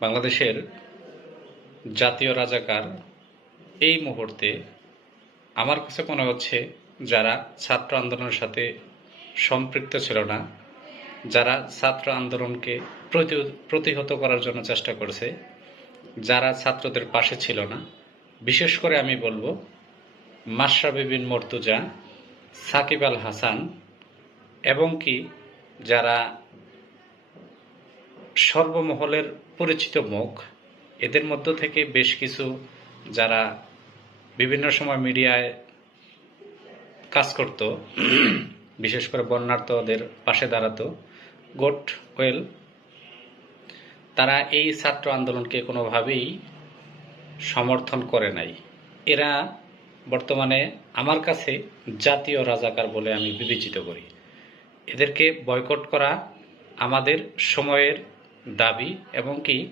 বাংলাদেশের জাতীয় রাজাকার এই মুহূর্তে আমার কাছে মনে হচ্ছে যারা ছাত্র আন্দোলনের সাথে সম্পৃক্ত ছিল না, যারা ছাত্র আন্দোলনকে প্রতি- প্রতিহত করার জন্য চেষ্টা করেছে, যারা ছাত্রদের পাশে ছিল না। বিশেষ করে আমি বলব মাশরাফি বিন মর্তুজা, সাকিব আল হাসান এবং কি যারা সর্বমহলের পরিচিত মুখ। এদের মধ্য থেকে বেশ কিছু যারা বিভিন্ন সময় মিডিয়ায় কাজ করত, বিশেষ করে বন্যার্থদের পাশে দাঁড়াতো, গোট ওয়েল, তারা এই ছাত্র আন্দোলনকে কোনোভাবেই সমর্থন করে নাই। এরা বর্তমানে আমার কাছে জাতীয় রাজাকার বলে আমি বিবেচিত করি। এদেরকে বয়কট করা আমাদের সময়ের দাবি এবং কি